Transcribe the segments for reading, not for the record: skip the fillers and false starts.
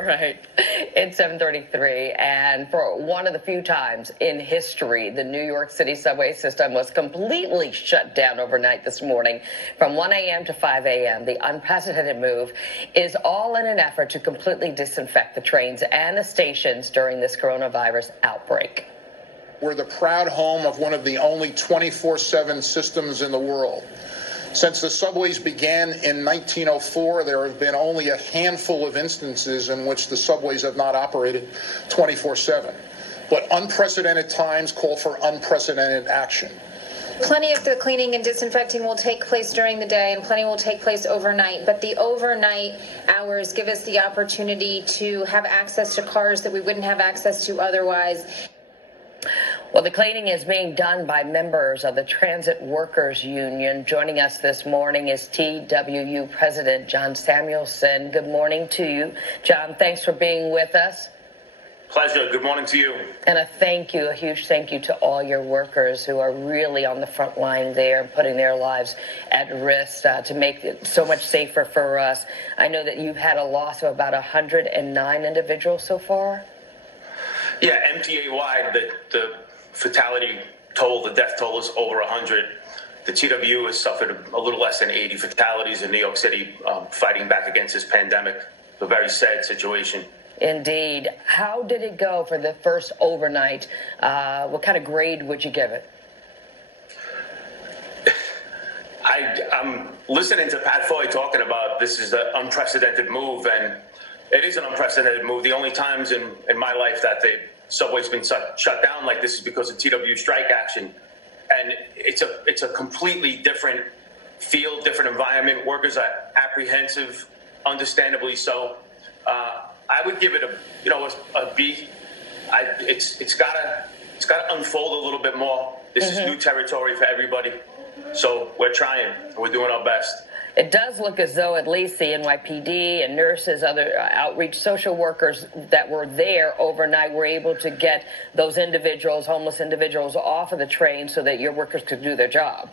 All right. It's 7:33, and for one of the few times in history, the New York City subway system was completely shut down overnight this morning from 1 a.m. to 5 a.m. The unprecedented move is all in an effort to completely disinfect the trains and the stations during this coronavirus outbreak. We're the proud home of one of the only 24/7 systems in the world. Since the subways began in 1904, there have been only a handful of instances in which the subways have not operated 24/7. But unprecedented times call for unprecedented action. Plenty of the cleaning and disinfecting will take place during the day, and plenty will take place overnight. But the overnight hours give us the opportunity to have access to cars that we wouldn't have access to otherwise. Well, the cleaning is being done by members of the Transit Workers Union. Joining us this morning is TWU President John Samuelsen. Good morning to you. John, thanks for being with us. Pleasure. Good morning to you. And a huge thank you to all your workers who are really on the front line there, putting their lives at risk to make it so much safer for us. I know that you've had a loss of about 109 individuals so far. Yeah, MTA-wide, the fatality toll, the death toll is over 100. The TWU has suffered a little less than 80 fatalities in New York City fighting back against this pandemic. A very sad situation. Indeed. How did it go for the first overnight? What kind of grade would you give it? I'm listening to Pat Foy talking about this is an unprecedented move, and it is an unprecedented move. The only times in my life that the subway's been shut down like this is because of TWU strike action. And it's a completely different field, different environment. Workers are apprehensive, understandably so. I would give it a B. It's gotta unfold a little bit more. This is new territory for everybody. So we're trying. We're doing our best. It does look as though at least the NYPD and nurses, other outreach social workers that were there overnight were able to get those individuals, homeless individuals, off of the train so that your workers could do their job.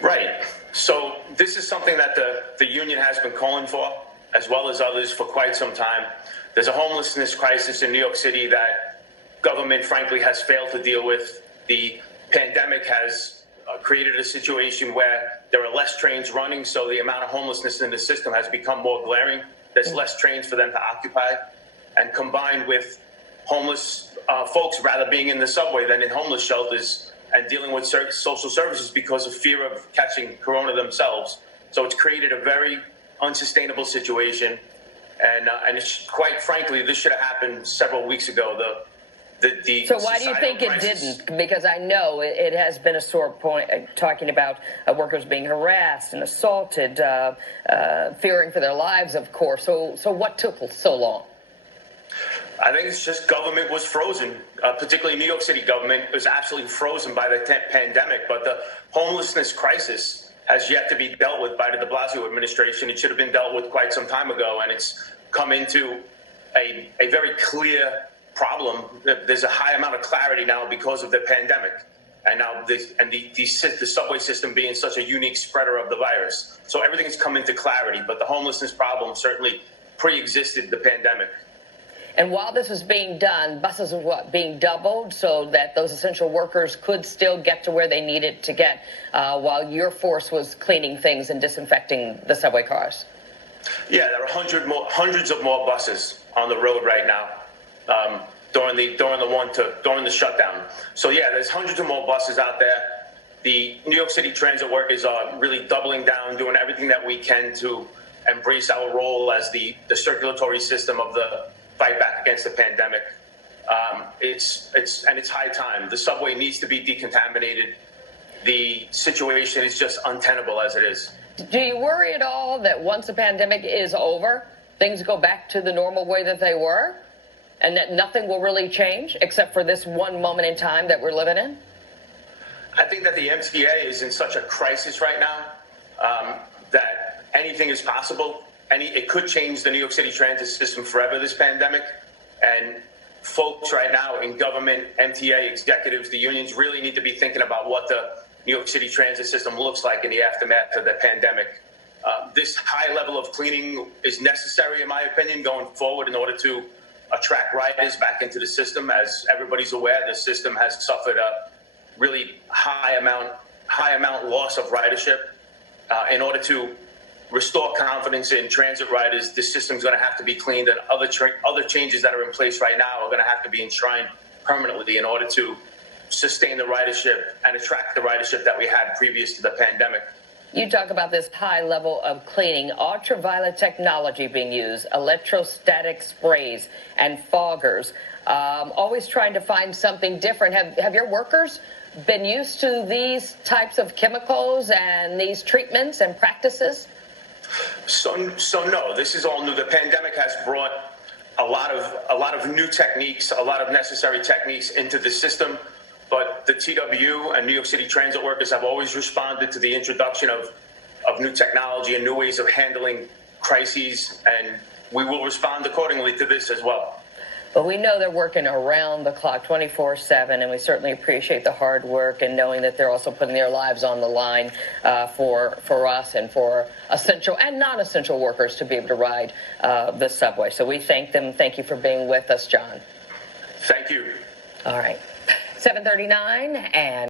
Right. So this is something that the union has been calling for, as well as others, for quite some time. There's a homelessness crisis in New York City that government, frankly, has failed to deal with. The pandemic has created a situation where there are less trains running, so the amount of homelessness in the system has become more glaring. There's less trains for them to occupy, and combined with homeless folks rather being in the subway than in homeless shelters and dealing with social services because of fear of catching corona themselves. So it's created a very unsustainable situation, and it's, quite frankly, this should have happened several weeks ago. So why do you think it didn't? Because I know it has been a sore point, talking about workers being harassed and assaulted, fearing for their lives, of course. So what took so long? I think it's just government was frozen, particularly New York City government was absolutely frozen by the pandemic. But the homelessness crisis has yet to be dealt with by the de Blasio administration. It should have been dealt with quite some time ago, and it's come into a very clear problem. There's a high amount of clarity now because of the pandemic, and now the subway system being such a unique spreader of the virus. So everything has come into clarity, but the homelessness problem certainly pre-existed the pandemic. And while this is being done, buses are being doubled so that those essential workers could still get to where they needed to get while your force was cleaning things and disinfecting the subway cars. Yeah, there are hundreds of more buses on the road right now. During the shutdown. So yeah, there's hundreds of more buses out there. The New York City transit workers are really doubling down, doing everything that we can to embrace our role as the circulatory system of the fight back against the pandemic. It's high time. The subway needs to be decontaminated. The situation is just untenable as it is. Do you worry at all that once the pandemic is over, things go back to the normal way that they were? And that nothing will really change except for this one moment in time that we're living in? I think that the MTA is in such a crisis right now that anything is possible. It could change the New York City transit system forever, this pandemic. And folks right now in government, MTA executives, the unions really need to be thinking about what the New York City transit system looks like in the aftermath of the pandemic. This high level of cleaning is necessary, in my opinion, going forward in order to attract riders back into the system. As everybody's aware, the system has suffered a really high amount loss of ridership. In order to restore confidence in transit riders, this system's going to have to be cleaned, and other changes that are in place right now are going to have to be enshrined permanently in order to sustain the ridership and attract the ridership that we had previous to the pandemic. You talk about this high level of cleaning, ultraviolet technology being used, electrostatic sprays, and foggers. Always trying to find something different. Have your workers been used to these types of chemicals and these treatments and practices? So no, this is all new. The pandemic has brought a lot of new techniques, a lot of necessary techniques into the system. But the TW and New York City transit workers have always responded to the introduction of new technology and new ways of handling crises, and we will respond accordingly to this as well. But we know they're working around the clock 24/7, and we certainly appreciate the hard work and knowing that they're also putting their lives on the line for us and for essential and non-essential workers to be able to ride the subway. So we thank them. Thank you for being with us, John. Thank you. All right. 7:39 and